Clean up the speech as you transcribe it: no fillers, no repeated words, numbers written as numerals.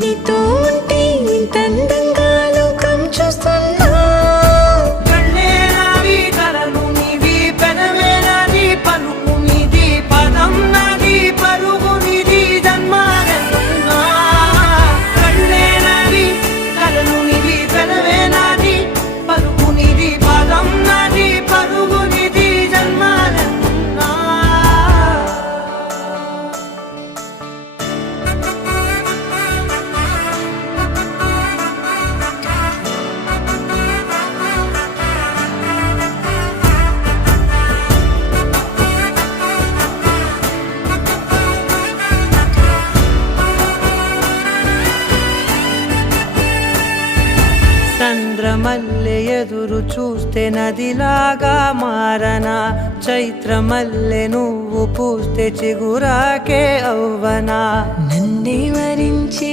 నీతో ఉంటే ఇంత అందంగా లోకం చూస్తున్నా. కళ్ళే నావి కలలు నీవి పెదవే నాది పలుకు నీది పదం నాది పరుగు నీది జన్మాలెన్నున్నా. కళ్ళే నావి కలలు నీవి పెదవే నాది పలుకు నీది పదం నాది పరుగు నీది జన్మాలెన్నున్నా. చంద్రమల్లె ఎదురు చూస్తే నదిలాగా మారనా, చైత్రమల్లె నువ్వు పూస్తే చిగురాకే అవ్వనా. నన్నే వరించి